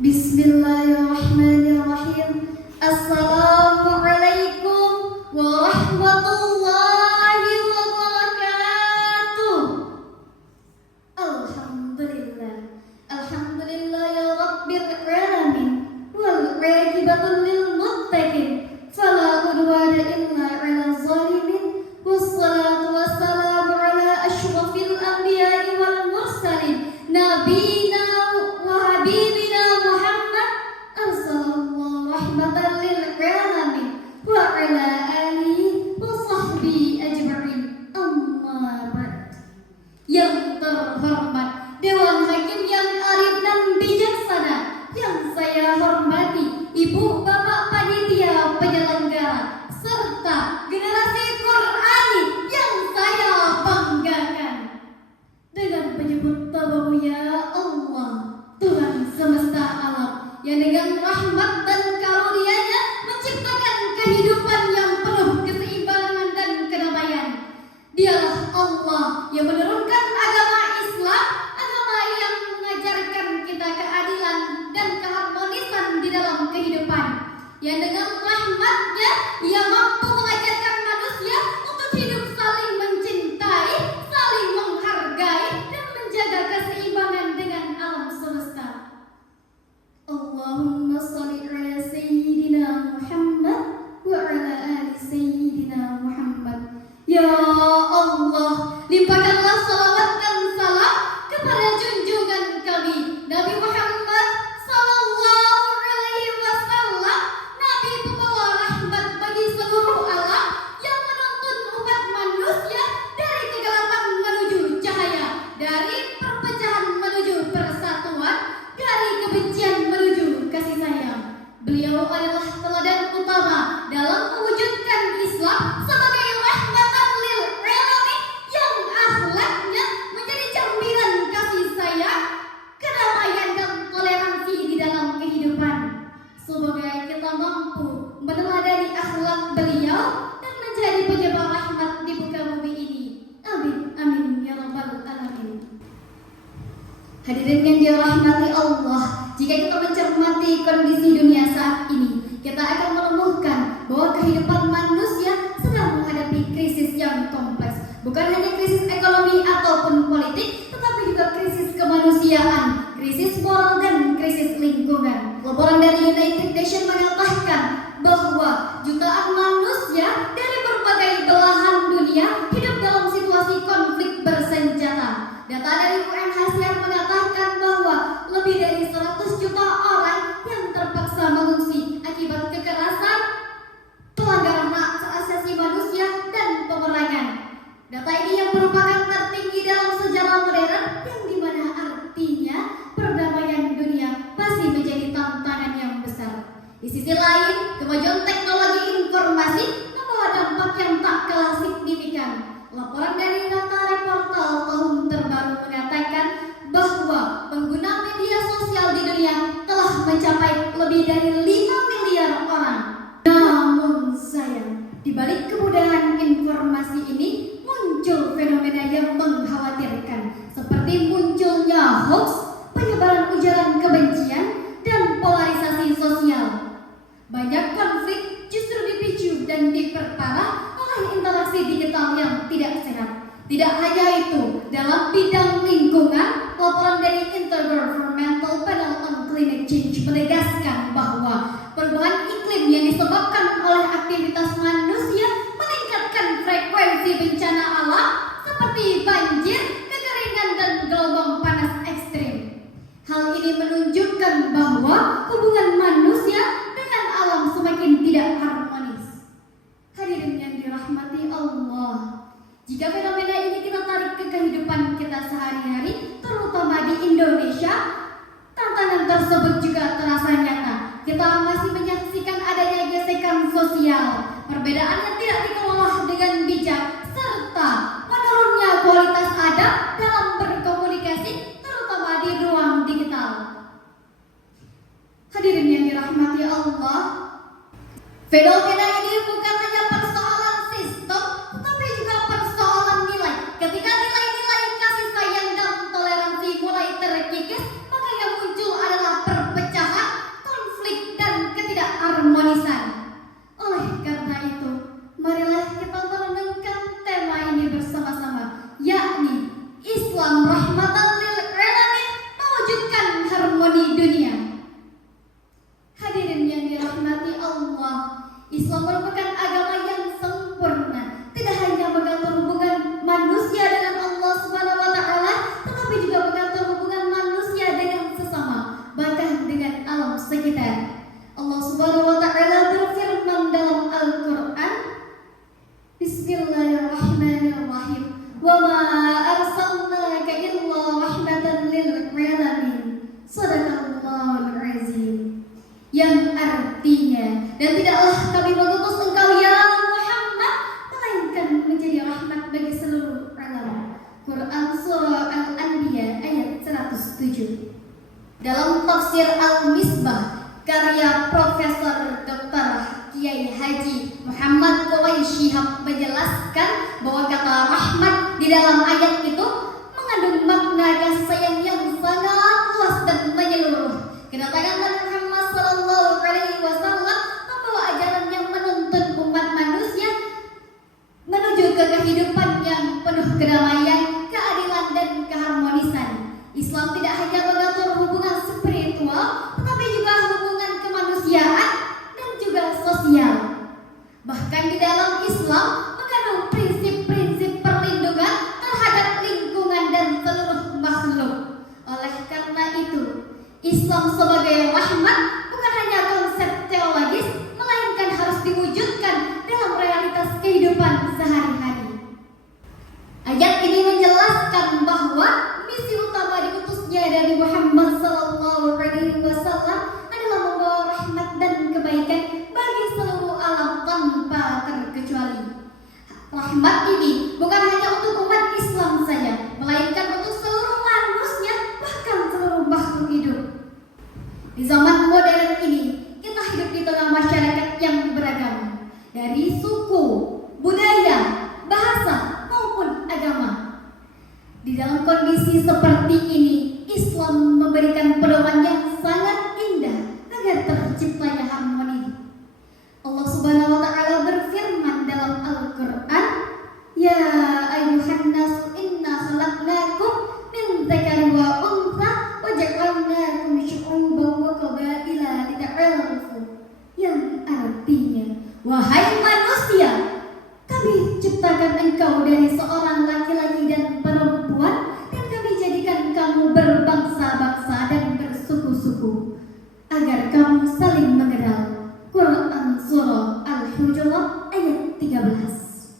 Bismillahirrahmanirrahim. Assalamualaikum warahmatullahi wabarakatuh. Alhamdulillah. Alhamdulillah ya Rabbil alamin. Wal 'aqibatul lil muttaqin. Fala udwana illa 'alal zalimin. Wassalatu wassalamu ala asyrafil anbiya'i wal mursalin. Nabiyina wa habibina Muhammad arsalallahu rahmatan lil alamin wa ala alihi wa sahbihi ajma'in. Amma ba'd. Yang terhormat Dewan Hakim yang arif dan bijaksana, yang saya hormati Ibu Bapak Panitia Penyelenggara serta generasi Qur'ani yang saya banggakan. Dengan menyebut namamu ya Allah, Tuhan semesta alam, yang dengan rahmat dan karunia-Nya menciptakan kehidupan yang penuh keseimbangan dan kedamaian. Dialah Allah yang menurunkan agama Islam, agama yang mengajarkan kita keadilan dan keharmonisan di dalam kehidupan, yang dengan rahmat-Nya Ia mampu mengajarkan manusia untuk hidup saling mencintai, saling menghargai, dan menjaga keseimbangan dengan alam semesta. Allahumma sholli ala sayyidina Muhammad wa ala ali sayyidina Muhammad. Ya Allah, limpahkanlah salawat dan salam kepada junjungan kami Nabi Muhammad sallallahu alaihi wasallam, Nabi pembawa rahmat bagi seluruh alam, yang menuntun umat manusia dari kegelapan menuju cahaya, dari perpecahan menuju persatuan, dari kebencian menuju kasih sayang. Beliau adalah teladan utama dalam mewujudkan Islam sebagai rahmatan lil alamin, yang akhlaknya menjadi cerminan kasih sayang, kedamaian dan toleransi di dalam kehidupan. Semoga kita mampu meneladani akhlak beliau dan menjadi penyebar rahmat di muka bumi ini. Amin, amin ya rabbal alamin. Hadirin yang dirahmati Allah, jika kita mencermati kondisi dunia saat ini, kita akan menemukan bahwa kehidupan manusia sedang menghadapi krisis yang kompleks. Bukan hanya krisis ekonomi ataupun politik, tetapi juga krisis kemanusiaan, krisis moral, dan krisis lingkungan. Laporan dari United Nations mengatakan bahwa jutaan manusia dari berbagai belahan dunia hidup dalam situasi konflik bersenjata. Data dari UNHCR mengatakan bahwa lebih dari 100 juta orang yang terpaksa mengungsi akibat kekerasan, pelanggaran hak asasi manusia, dan peperangan. Data ini yang merupakan tertinggi dalam sejarah modern, yang dimana artinya perdamaian dunia masih menjadi tantangan yang besar. Di sisi lain, kemajuan teknologi informasi membawa dampak yang tak kalah signifikan. Laporan dari data reportal tahun terbaru mengatakan bahwa pengguna media sosial di dunia telah mencapai lebih dari 5 miliar orang. Namun sayang, di balik kemudahan informasi ini muncul fenomena yang mengkhawatirkan, seperti munculnya hoax, penyebaran ujaran kebencian, dan polarisasi sosial. Banyak konflik justru dipicu dan diperparah oleh interaksi digital yang tidak sehat. Tidak hanya itu, dalam bidang lingkungan, laporan dari Intergovernmental Panel on Climate Change menegaskan bahwa perubahan iklim yang disebabkan oleh aktivitas manusia meningkatkan frekuensi bencana alam seperti banjir, kekeringan, dan gelombang panas ekstrim. Hal ini menunjukkan bahwa hubungan manusia dengan alam semakin tidak harmonis. Hadirin yang dirahmati Allah, jika fenomena ini kita tarik ke kehidupan kita sehari-hari, terutama di Indonesia, tantangan tersebut juga terasa nyata. Kita masih menyaksikan adanya gesekan sosial, perbedaan yang tidak dikelola dengan bijak, serta menurunnya kualitas adab dalam berkomunikasi, terutama di ruang digital. Hadirin yang dirahmati Allah, fenomena ini bukan hanya persoalan sistem, tetapi juga persoalan nilai. Ketika nilai-nilai kasih sayang dan toleransi mulai terkikis, maka yang muncul adalah perpecahan Dalam tafsir Al-Misbah karya Profesor Dr. Kiai Haji Muhammad Quraisy Shihab menjelaskan bahwa kata rahmat di dalam ayat itu mengandung makna kasih sayang yang sangat luas dan menyeluruh. Kedatangan Nabi Muhammad SAW membawa ajaran yang menuntun umat manusia menuju ke kehidupan yang penuh kedamaian, keadilan dan keharmonisan. Islam tidak hanya mengatur hubungan spiritual, tetapi juga hubungan kemanusiaan dan juga sosial. Bahkan di dalam Islam mengandung prinsip-prinsip perlindungan terhadap lingkungan dan seluruh makhluk. Oleh karena itu, Islam sebagai rahmat bukan hanya konsep teologis, melainkan harus diwujudkan dalam realitas kehidupan sehari-hari. Ayat ini menjelaskan bahwa misi utama diutusnya dari Muhammad SAW adalah membawa rahmat dan kebaikan bagi seluruh alam tanpa terkecuali. Rahmat ini bukan hanya untuk umat Islam saja, melainkan untuk seluruh manusia, bahkan seluruh makhluk hidup. Di zaman modern ini, kita hidup di tengah masyarakat yang beragam, dari suku, budaya, bahasa, maupun agama. Di dalam kondisi seperti ini, Islam memberikan pedoman yang sangat indah agar terciptanya harmoni. Allah Subhanahu wa taala berfirman dalam Al-Qur'an, "Ya ayyuhan nas inna khalaqnakum min dzakarin wa untha wa ja'alnakum syu'uban wa qabaila lita'arafu." Yang artinya, wahai manusia, kami ciptakan engkau dari seorang laki-laki dan perempuan, dan kami jadikan kamu berbangsa-bangsa dan bersuku-suku agar kamu saling mengenal. Quran Surah Al-Hujurat ayat 13.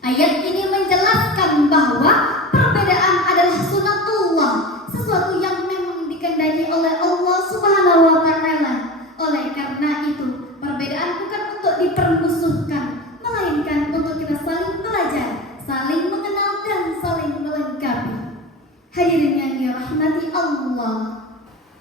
Ayat ini menjelaskan bahwa perbedaan adalah sunatullah, sesuatu yang memang dikehendaki oleh Allah Subhanahu wa taala. Oleh karena itu, perbedaan bukan untuk dipermusuhkan, melainkan untuk kita saling belajar, saling mengenal dan saling melengkapi. Hadirin yang dirahmati Allah,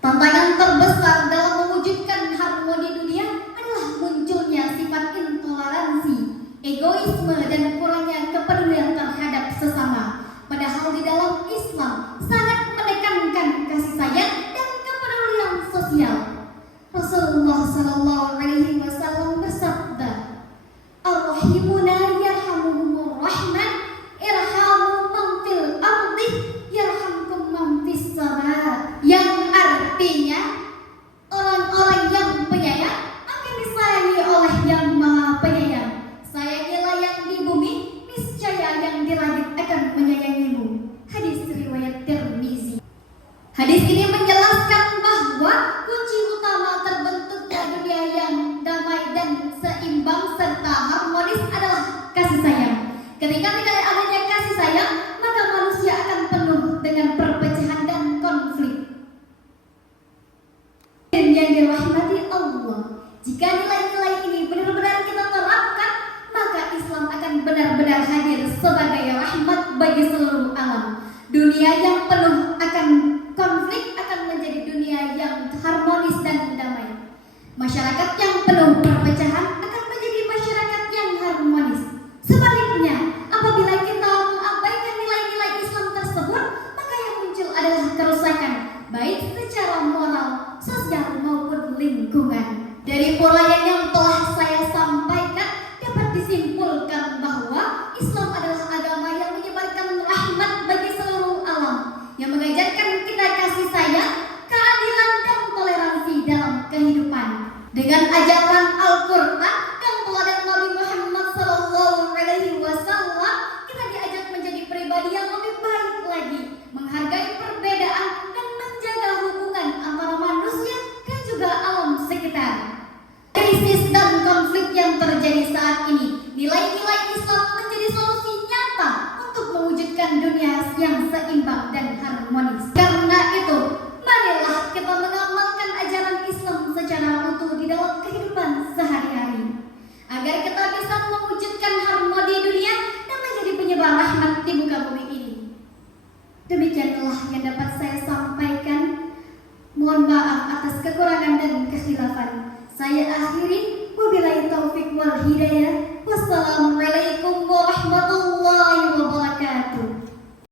tantangan terbesar dalam mewujudkan harmoni dunia adalah munculnya sifat intoleransi, egoisme dan kurangnya kepedulian terhadap sesama. Padahal di dalam Islam sangat menekankan kasih sayang dan kepedulian sosial. Rasulullah SAW bersabda, "Ar-rahimuna yarhamuhumur rahman, irhamu man fil ardi yarhamkum man fis sama." Yang artinya, orang-orang yang penyayang akan disayangi oleh Yang Maha Penyayang. Sayangilah yang di bumi, niscaya yang di langit akan menyayangimu. Hadis riwayat Tirmizi. Hadis ini menjelaskan bahwa kunci utama terbentuknya dunia yang damai dan seimbang serta harmonis adalah kasih sayang. Ketika tidak adanya kasih sayang, maka manusia akan penuh dengan perpecahan dan konflik. Dan yang dirahmati Allah, jika nilai-nilai ini benar-benar kita terapkan, maka Islam akan benar-benar hadir sebagai rahmat bagi seluruh alam. Dunia yang penuh akan konflik akan menjadi dunia yang harmonis dan damai. Masyarakat yang penuh perpecahan akan menjadi masyarakat yang harmonis. Sebaliknya, apabila kita mengabaikan nilai-nilai Islam tersebut, maka yang muncul adalah kerusakan, baik secara moral, sosial maupun lingkungan. Dari uraian yang telah saya sampaikan, dapat disimpulkan bahwa Islam adalah agama yang menyebarkan rahmat bagi seluruh alam, yang mengajarkan kita kasih sayang, keadilan dan toleransi dalam kehidupan. Dengan ajaran Al-Quran dan teladan Nabi Muhammad SAW, kita diajak menjadi pribadi yang lebih baik lagi, menghargai perbedaan dan menjaga hubungan antara manusia dan juga alam sekitar. Mohon maaf atas kekurangan dan kekhilafan. Saya akhiri, wabillahi taufik wal hidayah. Wassalamualaikum warahmatullahi